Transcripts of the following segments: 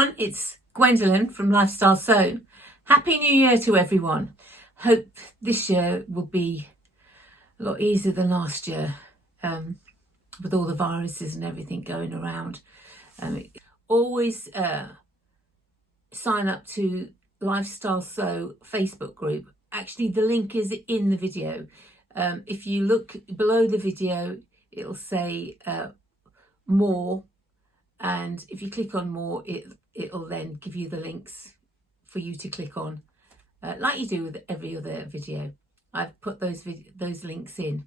everyone, it's Gwendolyn from Lifestyle Sew. Happy New Year to everyone. Hope this year will be a lot easier than last year, with all the viruses and everything going around. Always sign up to Lifestyle Sew Facebook group. Actually, the link is in the video. If you look below the video, it'll say more, and if you click on more, it'll then give you the links for you to click on, like you do with every other video. I've put those links in.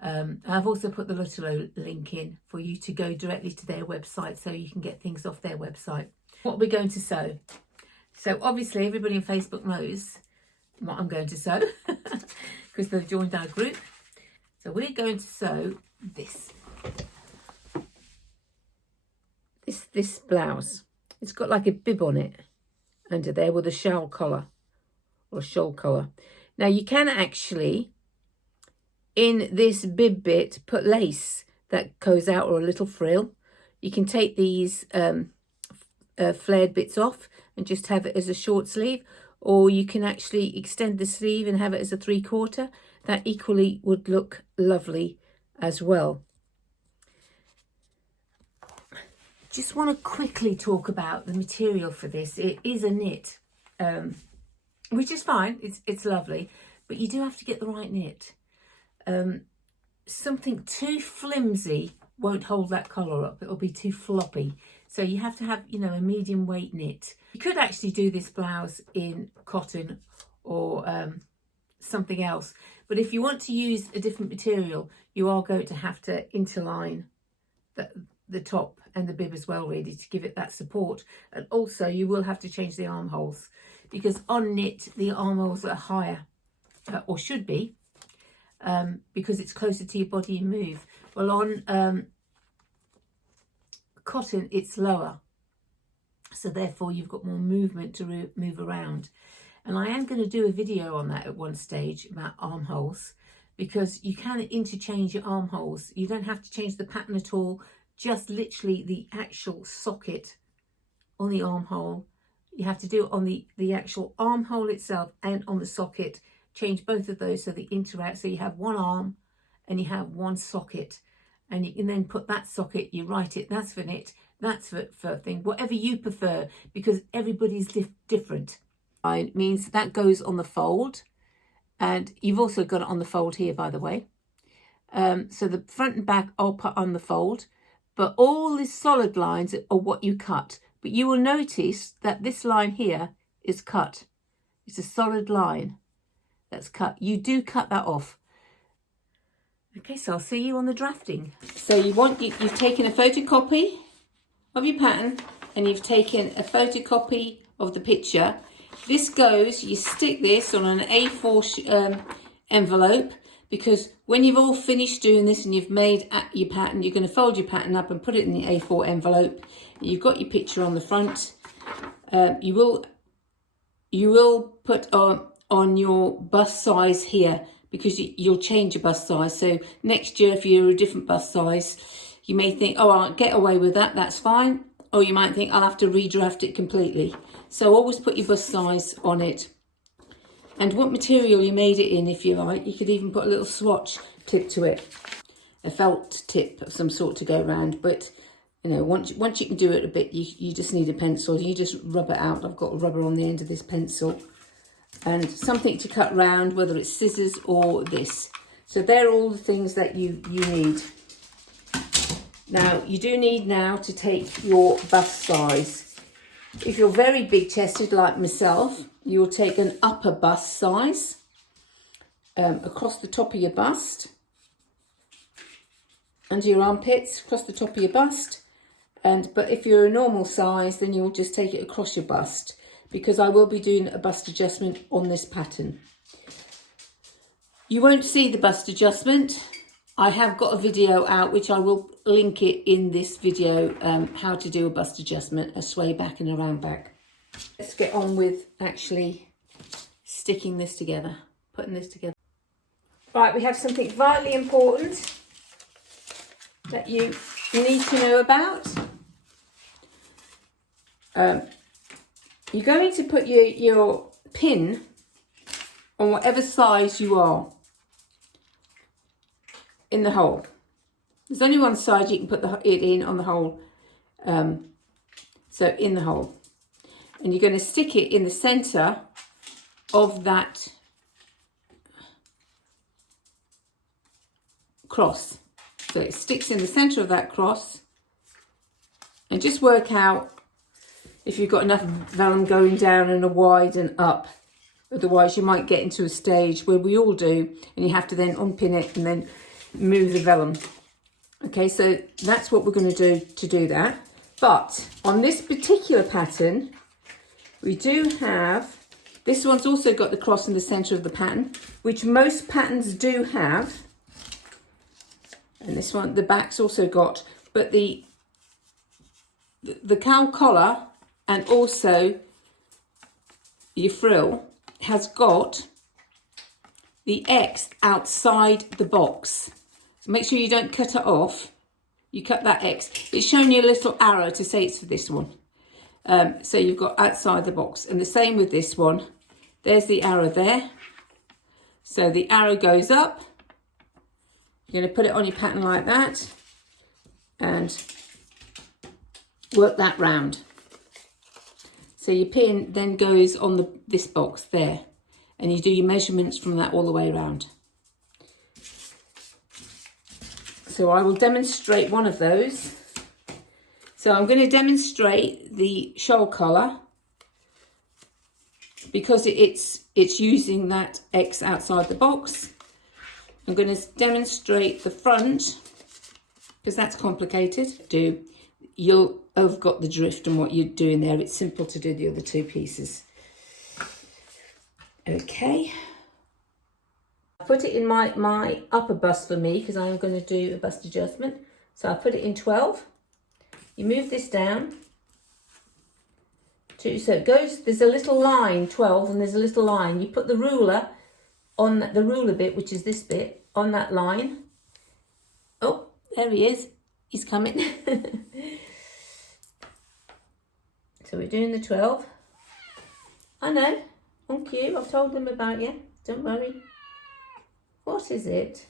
I've also put the Lutterloh link in for you to go directly to their website, so you can get things off their website. What we're going to sew. So obviously everybody on Facebook knows what I'm going to sew because they've joined our group. So we're going to sew this blouse. It's got like a bib on it under there with a shawl collar or shawl collar. Now you can actually, in this bib bit, put lace that goes out or a little frill. You can take these flared bits off and just have it as a short sleeve, or you can actually extend the sleeve and have it as a 3/4. That equally would look lovely as well. Just want to quickly talk about the material for this. It is a knit, which is fine. It's lovely, but you do have to get the right knit. Something too flimsy won't hold that collar up. It'll be too floppy. So you have to have, a medium weight knit. You could actually do this blouse in cotton or something else. But if you want to use a different material, you are going to have to interline the top and the bib as well, really, to give it that support. And also you will have to change the armholes, because on knit the armholes are higher, or should be, because it's closer to your body and move. Well, on cotton it's lower, so therefore you've got more movement to move around. And I am going to do a video on that at one stage about armholes, because you can interchange your armholes. You don't have to change the pattern at all, just literally the actual socket on the armhole. You have to do it on the actual armhole itself and on the socket. Change both of those so they interact, so you have one arm and you have one socket, and you can then put that socket, you write it, that's for knit, that's for thing, whatever you prefer, because everybody's different. It means that goes on the fold, and you've also got it on the fold here, by the way. So the front and back I'll put on the fold, but all these solid lines are what you cut. But you will notice that this line here is cut. It's a solid line that's cut. You do cut that off. Okay, so I'll see you on the drafting. So you've taken a photocopy of your pattern, and you've taken a photocopy of the picture. This goes, you stick this on an A4 envelope, because when you've all finished doing this and you've made your pattern, you're going to fold your pattern up and put it in the A4 envelope. You've got your picture on the front. You will put on your bust size here, because you'll change your bust size. So next year, if you're a different bust size, you may think, oh, I'll get away with that, that's fine. Or you might think, I'll have to redraft it completely. So always put your bust size on it. And what material you made it in, if you like. You could even put a little swatch tip to it. A felt tip of some sort to go around. But, once you can do it a bit, you just need a pencil. You just rub it out. I've got rubber on the end of this pencil. And something to cut round, whether it's scissors or this. So they're all the things that you need. Now, you do need now to take your bust size. If you're very big chested like myself, you'll take an upper bust size across the top of your bust, under your armpits, across the top of your bust. But if you're a normal size, then you'll just take it across your bust, because I will be doing a bust adjustment on this pattern. You won't see the bust adjustment. I have got a video out, which I will link it in this video, how to do a bust adjustment, a sway back and a round back. Let's get on with actually sticking this together, putting this together. Right, we have something vitally important that you need to know about. you're going to put your pin on whatever size you are in the hole. There's only one side you can put it in on the hole, so in the hole. And you're going to stick it in the centre of that cross. So it sticks in the centre of that cross, and just work out if you've got enough vellum going down and a wide and up. Otherwise you might get into a stage where we all do, and you have to then unpin it and then move the vellum. Okay, so that's what we're going to do that. But on this particular pattern, we do have, this one's also got the cross in the centre of the pattern, which most patterns do have. And this one, the back's also got, but the cowl collar and also your frill has got the X outside the box. So make sure you don't cut it off. You cut that X. It's showing you a little arrow to say it's for this one. So you've got outside the box. And the same with this one. There's the arrow there. So the arrow goes up. You're going to put it on your pattern like that and work that round. So your pin then goes on this box there, and you do your measurements from that all the way around. So I will demonstrate one of those. So I'm going to demonstrate the shawl collar because it's using that X outside the box. I'm going to demonstrate the front because that's complicated. You'll have got the drift and what you're doing there. It's simple to do the other two pieces. Okay. I put it in my upper bust for me because I'm going to do a bust adjustment. So I put it in 12. You move this down. So it goes, there's a little line, 12, and there's a little line. You put the ruler on the ruler bit, which is this bit, on that line. Oh, there he is. He's coming. So we're doing the 12. I know. On cue. I've told them about you. Don't worry. What is it?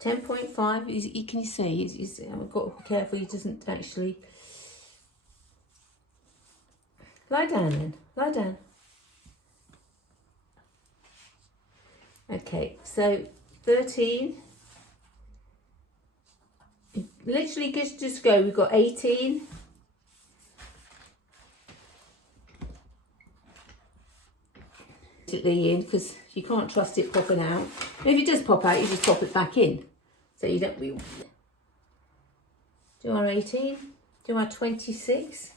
10.5. Can you see? I've got to be careful he doesn't actually... Lie down then. Lie down. Okay, so 13. Literally just go. We've got 18. In because you can't trust it popping out. And if it does pop out, you just pop it back in. So you don't. We do our 18. Do our 26.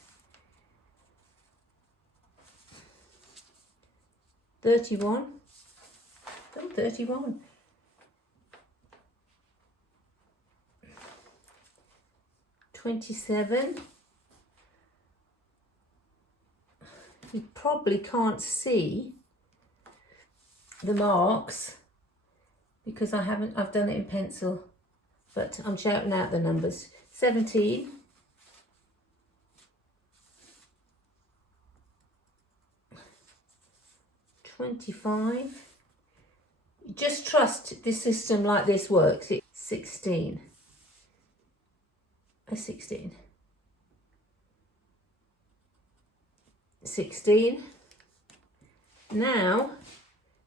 31. Oh, 31. 27. You probably can't see the marks because I've done it in pencil, but I'm shouting out the numbers. 17. 25. Just trust this system like this works. It's 16. 16. 16. Now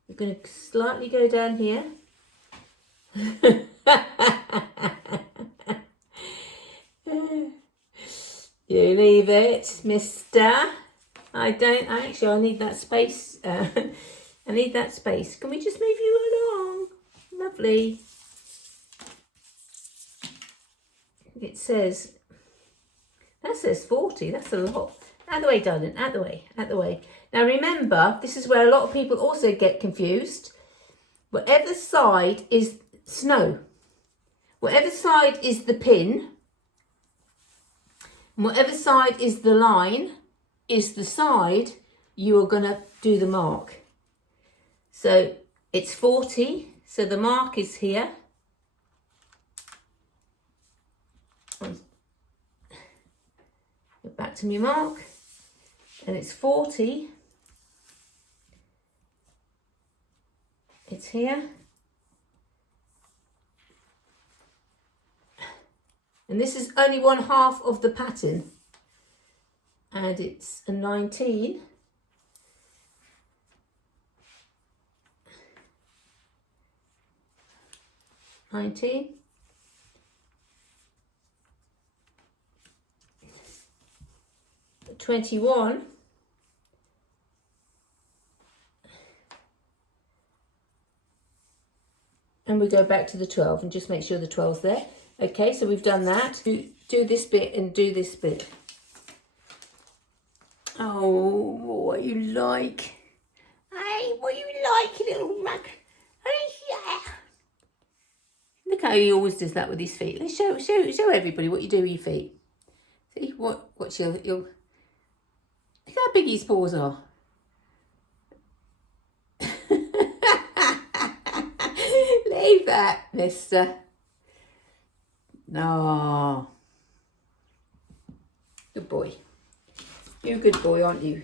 you're going to slightly go down here. You leave it, mister. I need that space. I need that space. Can we just move you along? Lovely. It says, that says 40. That's a lot. Out the way, darling. Out the way. Out the way. Now remember, this is where a lot of people also get confused. Whatever side is snow, whatever side is the pin, and whatever side is the line, is the side you are going to do the mark. So it's 40. So the mark is here. back to my mark, and it's 40. It's here. And this is only 1/2 of the pattern. And it's a 19. $19. $21. And we go back to the 12 and just make sure the 12's there. Okay, so we've done that. Do this bit and do this bit. Oh, what you like? Hey, what you like, little mug? Hey, yeah. Look how he always does that with his feet. Let's show everybody what you do with your feet. See what you'll look how big his paws are. Leave that, mister. No. Good boy. You're a good boy, aren't you?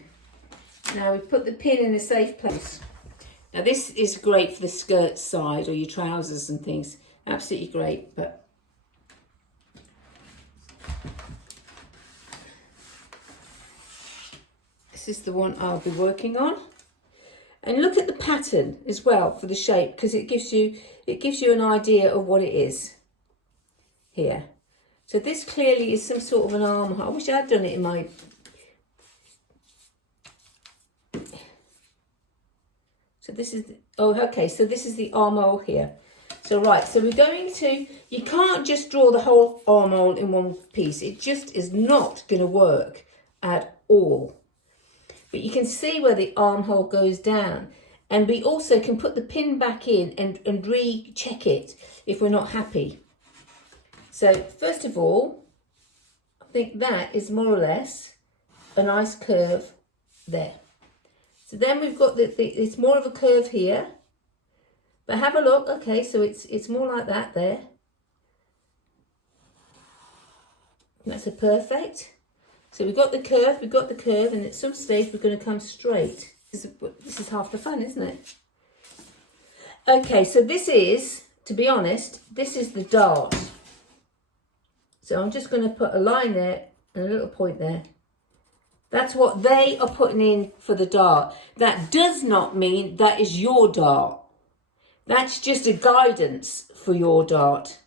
Now we put the pin in a safe place. Now this is great for the skirt side or your trousers and things. Absolutely great, but this is the one I'll be working on. And look at the pattern as well for the shape, because it gives you an idea of what it is here. So this clearly is some sort of an armhole. I wish I'd done it in my... So this is, okay, so this is the armhole here. So right, so we're going to, you can't just draw the whole armhole in one piece. It just is not going to work at all. But you can see where the armhole goes down. And we also can put the pin back in and recheck it if we're not happy. So first of all, I think that is more or less a nice curve there. So then we've got it's more of a curve here. But have a look, okay, so it's more like that there. That's a perfect. So we've got the curve, and at some stage we're going to come straight. This is half the fun, isn't it? Okay, so this is, to be honest, this is the dart. So I'm just going to put a line there and a little point there. That's what they are putting in for the dart. That does not mean that is your dart. That's just a guidance for your dart.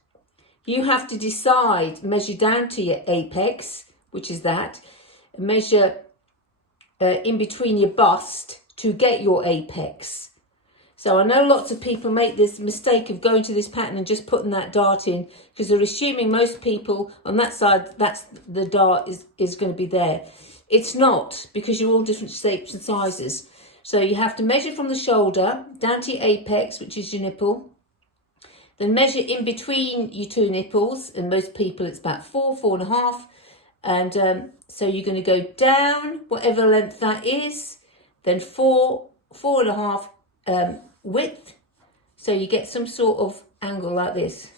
You have to decide, measure down to your apex, which is that, measure in between your bust to get your apex. So I know lots of people make this mistake of going to this pattern and just putting that dart in, because they're assuming most people on that side, that's the dart is going to be there. It's not, because you're all different shapes and sizes. So you have to measure from the shoulder down to your apex, which is your nipple. Then measure in between your two nipples, and most people it's about 4.5. And so you're going to go down whatever length that is, then 4.5 width. So you get some sort of angle like this.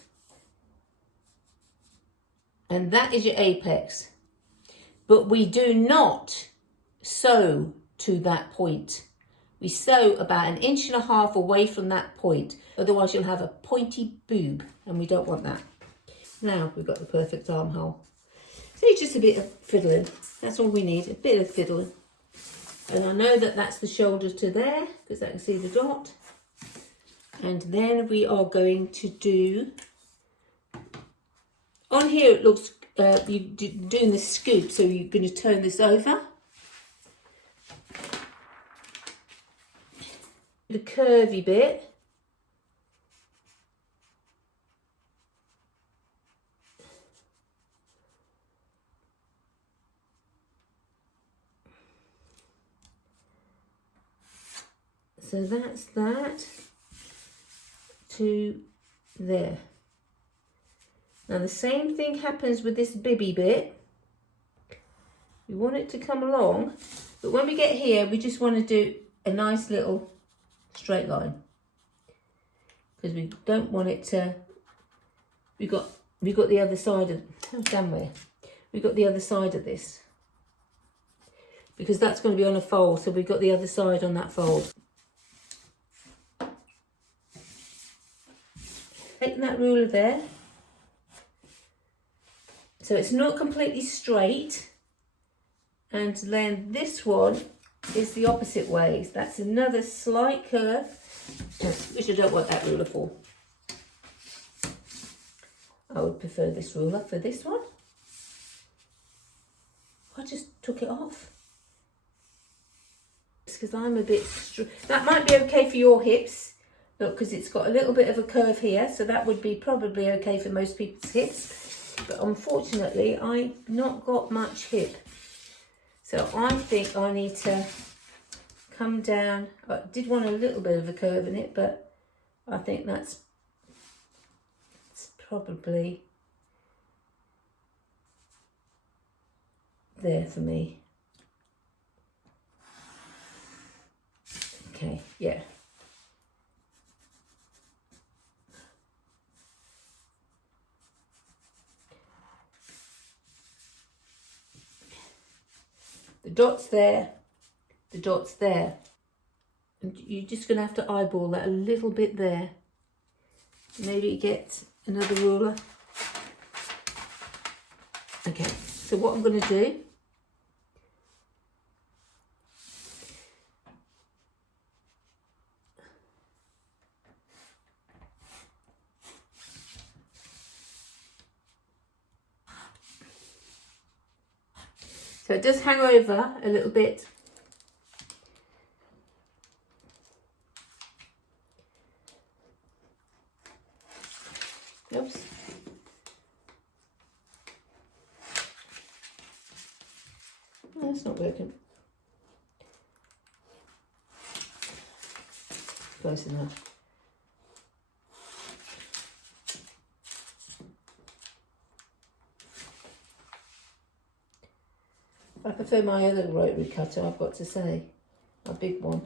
And that is your apex. But we do not sew to that point. We sew about 1.5 inches away from that point. Otherwise you'll have a pointy boob, and we don't want that. Now we've got the perfect armhole. So it's just a bit of fiddling. That's all we need, a bit of fiddling. And I know that that's the shoulder to there, because I can see the dot. And then we are going to do, on here it looks, you're doing the scoop, so you're going to turn this over. The curvy bit. So that's that to there. Now the same thing happens with this bibby bit. We want it to come along, but when we get here, we just want to do a nice little straight line, because we don't want it to, we got the other side of, we got the other side of this. because that's going to be on a fold, so we've got the other side on that fold. Taking that ruler there, so it's not completely straight, and then this one is the opposite way. That's another slight curve, which I don't want that ruler for. I would prefer this ruler for this one. I just took it off. It's because I'm a bit... That might be okay for your hips. Look, because it's got a little bit of a curve here. So that would be probably okay for most people's hips. But unfortunately, I've not got much hip. So I think I need to come down. I did want a little bit of a curve in it, but I think that's probably there for me. Okay, yeah. The dot's there, the dot's there. And you're just going to have to eyeball that a little bit there. Maybe get another ruler. Okay, so what I'm going to do, so it does hang over a little bit. Oops. Oh, that's not working. Close enough. I prefer my other rotary cutter, I've got to say, a big one.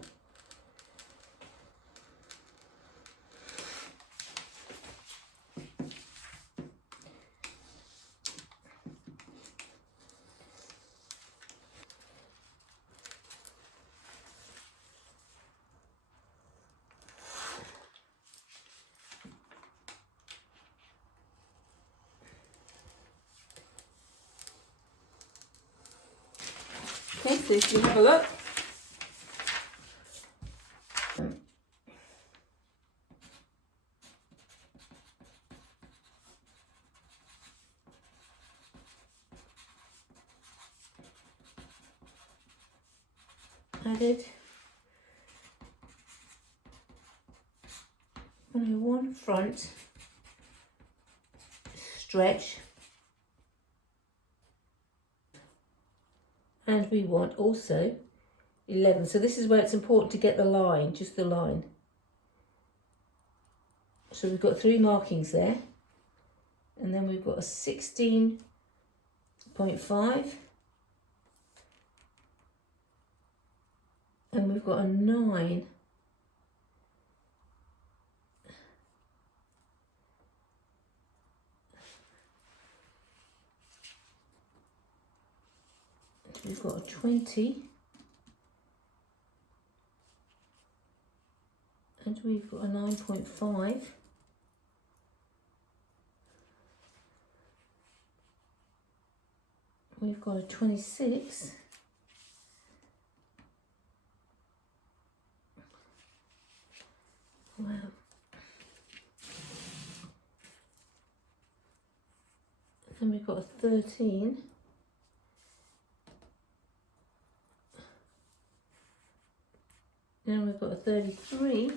Okay, so if you have a look. Added one front stretch, and we want also 11. So this is where it's important to get the line, just the line. So we've got 3 markings there, and then we've got a 16.5, and we've got a 9. We've got a 20, and we've got a 9.5. We've got a 26. Wow. And we've got a 13. Then we've got a 33.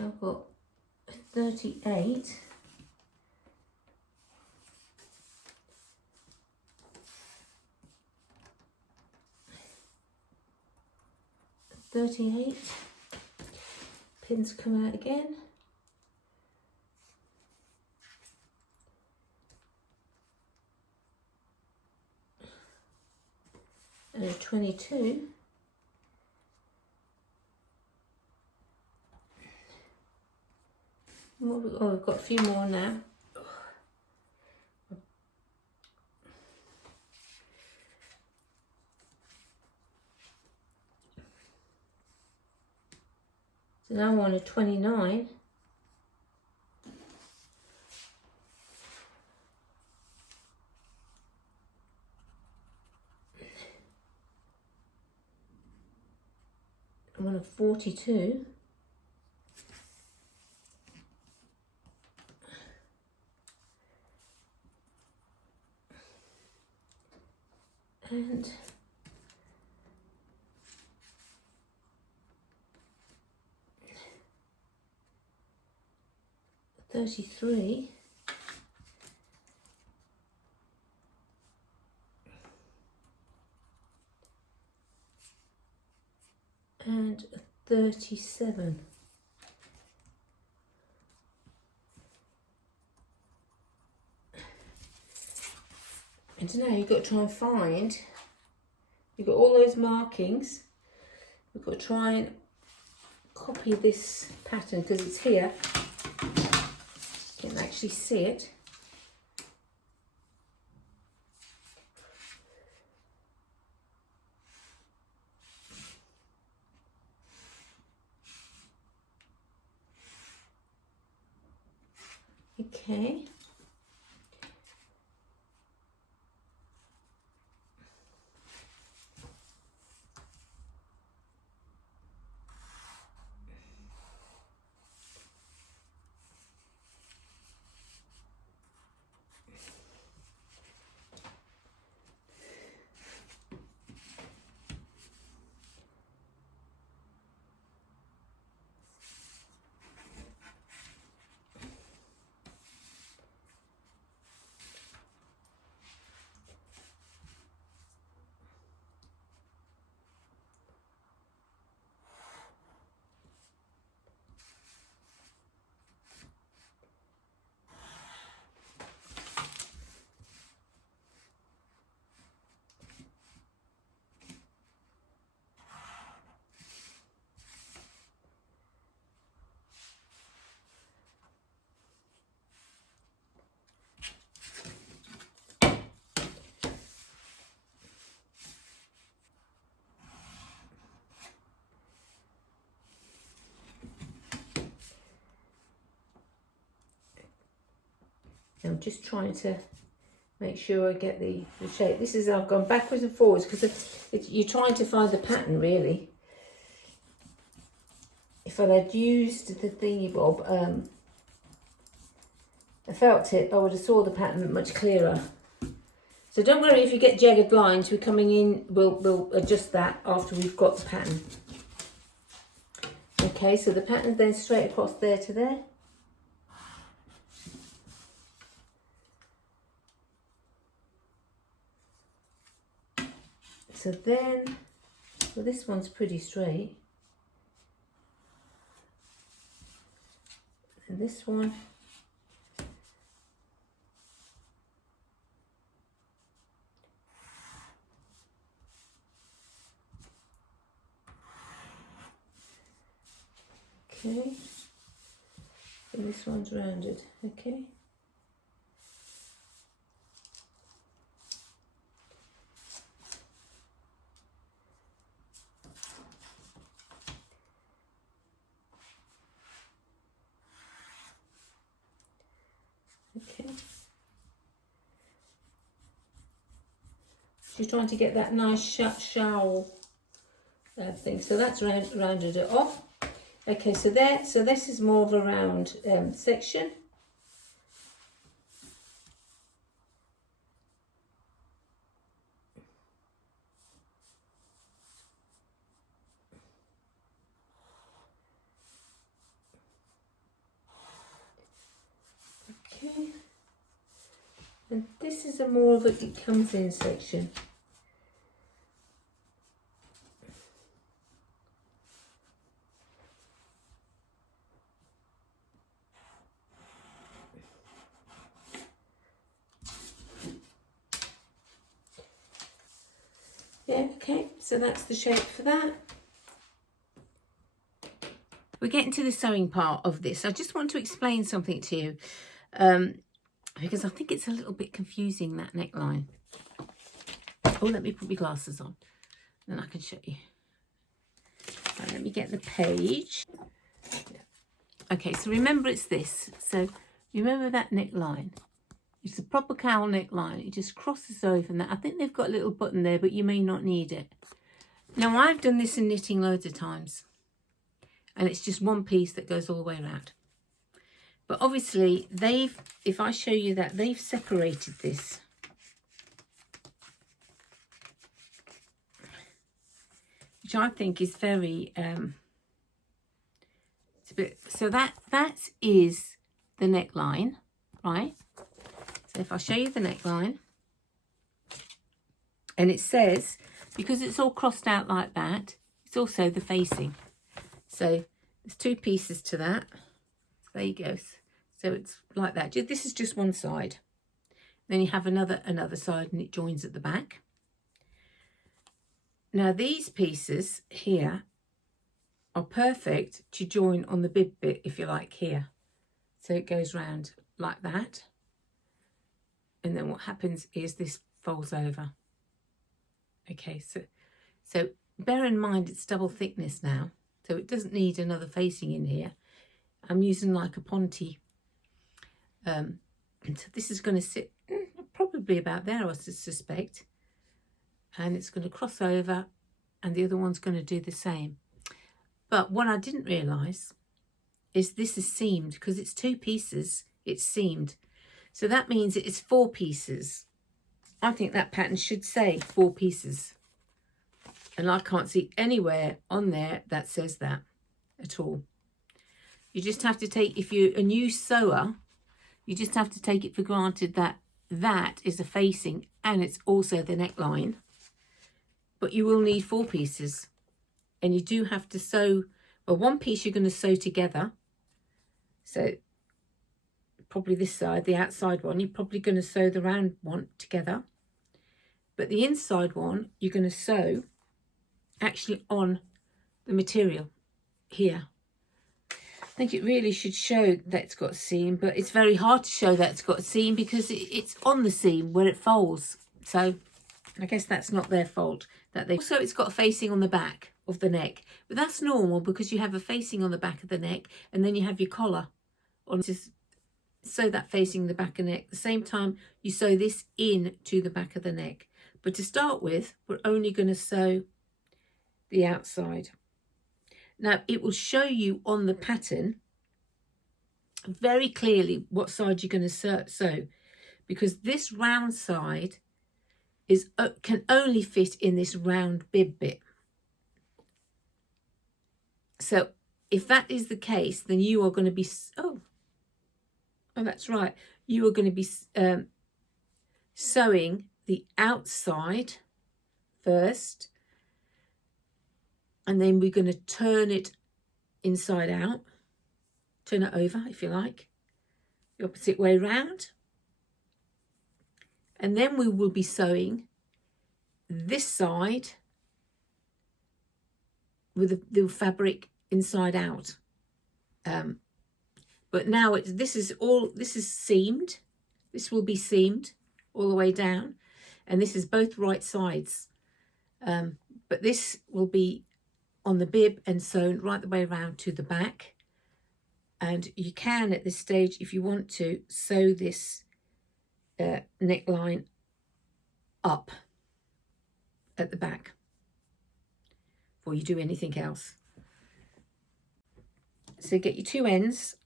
I've got a 38. Pins come out again. And a 22. we've got a few more now. So now I'm on a 29. I'm on a 42. And 33. And 37. And now you've got to try and find, you've got all those markings, you've got to try and copy this pattern because it's here. You can actually see it. Okay. I'm just trying to make sure I get the shape. This is, I've gone backwards and forwards because you're trying to find the pattern really. If I had used the thingy bob, a felt tip, I would have saw the pattern much clearer. So don't worry if you get jagged lines, we're coming in, we'll adjust that after we've got the pattern. Okay, so the pattern then straight across there to there. So then, well, this one's pretty straight. And this one. Okay. And this one's rounded. Okay. Okay. She's trying to get that nice shawl thing. So that's rounded it off. Okay, so there. So this is more of a round section. Okay. And this is a more of a it comes in section. Yeah, okay, so that's the shape for that. we're getting to the sewing part of this. I just want to explain something to you, because I think it's a little bit confusing, that neckline. Oh, let me put my glasses on, then I can show you. Right, let me get the page. Okay, so remember it's this. So remember that neckline. It's a proper cowl neckline. It just crosses over, and that. I think they've got a little button there, but you may not need it. Now, I've done this in knitting loads of times, and it's just one piece that goes all the way around. But obviously, if I show you that, they've separated this. Which I think is very, it's a bit, so that is the neckline, right? So if I show you the neckline, and it says, because it's all crossed out like that, it's also the facing. So there's two pieces to that. So there you go. So it's like that. This is just one side. Then you have another side, and it joins at the back. Now these pieces here are perfect to join on the bib bit, if you like, here. So it goes round like that. And then what happens is this folds over. Okay, so bear in mind it's double thickness now. So it doesn't need another facing in here. I'm using like a ponte. And so this is going to sit probably about there, I suspect. And it's going to cross over, and the other one's going to do the same. But what I didn't realise is this is seamed, because it's two pieces, it's seamed. So that means it is 4 pieces. I think that pattern should say 4 pieces. And I can't see anywhere on there that says that at all. You just have to take, if you're a new sewer, you just have to take it for granted that that is a facing, and it's also the neckline. But you will need 4 pieces, and you do have to sew, well, one piece you're going to sew together. So probably this side, the outside one, you're probably going to sew the round one together. But the inside one, you're going to sew actually on the material here. I think it really should show that it's got a seam, but it's very hard to show that it's got a seam because it's on the seam where it folds. So I guess that's not their fault. Also, it's got a facing on the back of the neck, but that's normal because you have a facing on the back of the neck, and then you have your collar on. Just sew that facing the back of the neck. At the same time, you sew this in to the back of the neck. But to start with, we're only going to sew the outside. Now, it will show you on the pattern very clearly what side you're going to sew, because this round side can only fit in this round bib bit. So if that is the case, then you are going to be, oh that's right, you are going to be sewing the outside first, and then we're going to turn it inside out, turn it over if you like, the opposite way round. And then we will be sewing this side with the fabric inside out. But now this is seamed. This will be seamed all the way down, and this is both right sides. But this will be on the bib and sewn right the way around to the back. And you can, at this stage, if you want to, sew this neckline up at the back before you do anything else. So get your 2 ends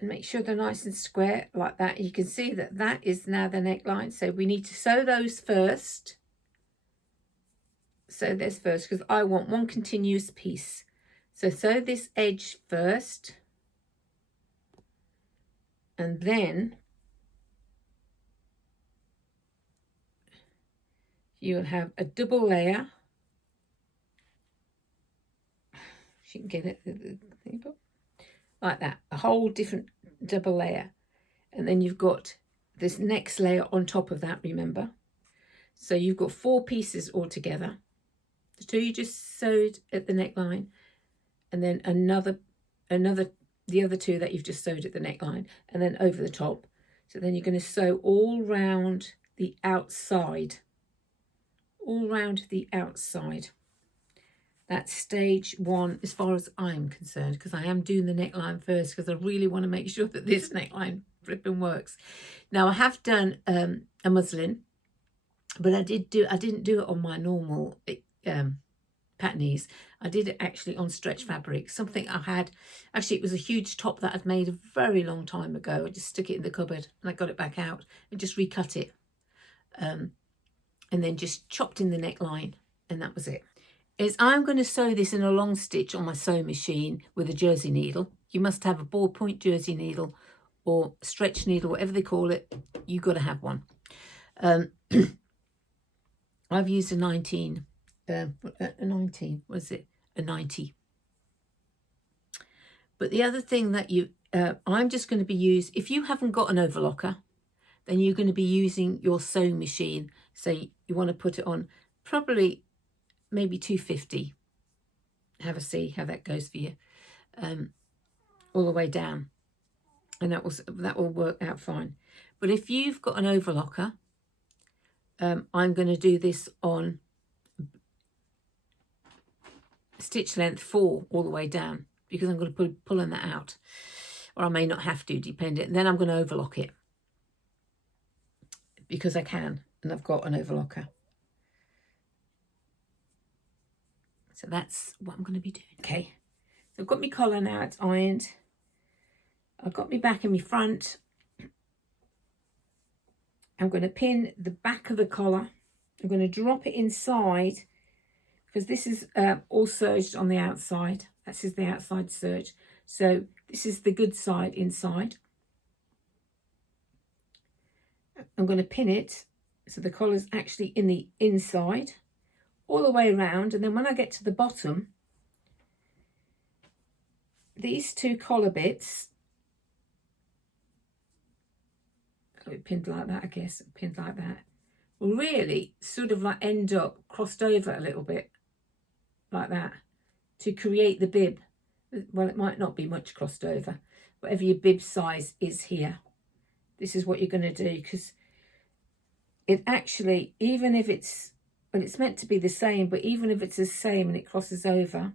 and make sure they're nice and square like that. You can see that that is now the neckline. So we need to sew those first. Sew this first because I want one continuous piece. So sew this edge first, and then you will have a double layer. If you can get it like that, a whole different double layer, and then you've got this next layer on top of that, remember. So you've got 4 pieces all together, the two you just sewed at the neckline, and then the other two that you've just sewed at the neckline, and then over the top. So then you're going to sew all round the outside, That's stage one as far as I'm concerned, because I am doing the neckline first, because I really want to make sure that this neckline flipping works. Now I have done a muslin, but I didn't do it on my normal patternies. I did it actually on stretch fabric, something I had. Actually, it was a huge top that I'd made a very long time ago. I just stuck it in the cupboard and I got it back out and just recut it, and then just chopped in the neckline, and that was it. I'm going to sew this in a long stitch on my sewing machine with a jersey needle. You must have a ballpoint jersey needle or stretch needle, whatever they call it. You've got to have one. I've used a 90. But the other thing that I'm just going to be if you haven't got an overlocker, then you're going to be using your sewing machine. So you want to put it on probably maybe 250. Have a see how that goes for you, all the way down, and that will work out fine. But if you've got an overlocker, I'm going to do this on stitch length 4 all the way down, because I'm going to be pulling that out, or I may not have to, depending. And then I'm going to overlock it, because I can, and I've got an overlocker. So that's what I'm going to be doing. Okay, so I've got my collar now, it's ironed. I've got my back and my front. I'm going to pin the back of the collar. I'm going to drop it inside, because this is all serged on the outside. This is the outside serge. So this is the good side inside. I'm going to pin it so the collar's actually in the inside, all the way around. And then when I get to the bottom, these two collar bits, pinned like that, I guess, pinned like that, will really sort of like end up crossed over a little bit, like that, to create the bib. Well, it might not be much crossed over. Whatever your bib size is here, this is what you're going to do, because it actually, even if it's, well, it's meant to be the same, but even if it's the same and it crosses over,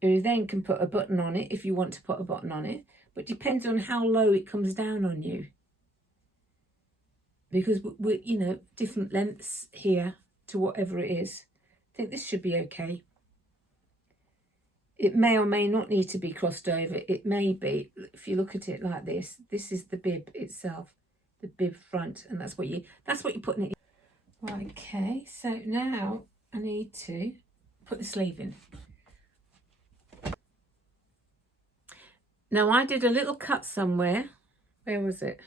you then can put a button on it if you want to put a button on it, but it depends on how low it comes down on you, because we're, you know, different lengths here to whatever it is. I think this should be okay. It may or may not need to be crossed over. It may be, if you look at it like this, this is the bib itself, the bib front, and that's what you're putting it in. Okay, so now I need to put the sleeve in. Now I did a little cut somewhere. Where was it?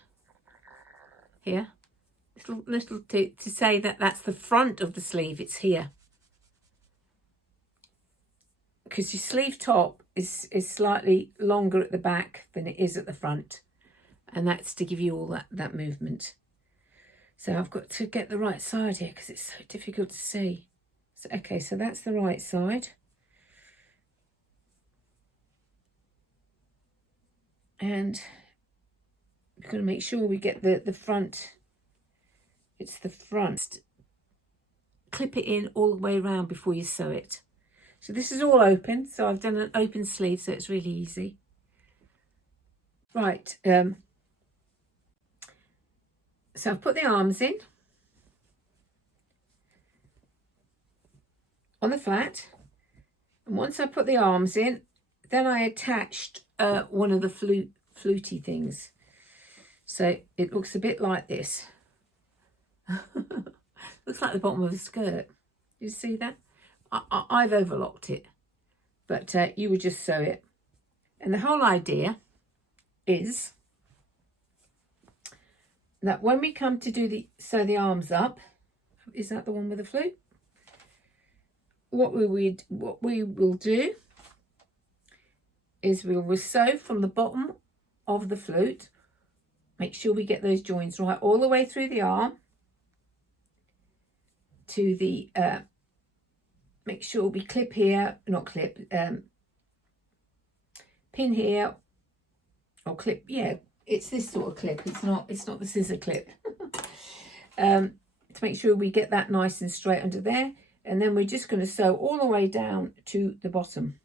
Here. Little to say that that's the front of the sleeve. It's here. Because your sleeve top is slightly longer at the back than it is at the front. And that's to give you all that movement. So I've got to get the right side here, because it's so difficult to see. So, okay, so that's the right side. And we've got to make sure we get the front. It's the front. Clip it in all the way around before you sew it. So this is all open. So I've done an open sleeve, so it's really easy. Right. So I've put the arms in on the flat. And once I put the arms in, then I attached one of the fluty things. So it looks a bit like this. Looks like the bottom of a skirt. You see that? I've overlocked it, but you would just sew it. And the whole idea is that when we come to sew the arms up, is that the one with the flute? What we will do is we will sew from the bottom of the flute. Make sure we get those joins right all the way through the arm. to the, make sure we clip here, not clip, pin here, or clip, yeah, it's this sort of clip, it's not the scissor clip. To make sure we get that nice and straight under there, and then we're just going to sew all the way down to the bottom.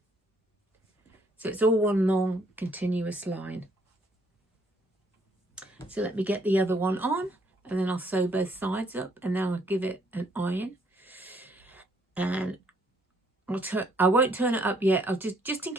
So it's all one long continuous line. So let me get the other one on, and then I'll sew both sides up, and then I'll give it an iron. And I won't turn it up yet. I'll just in case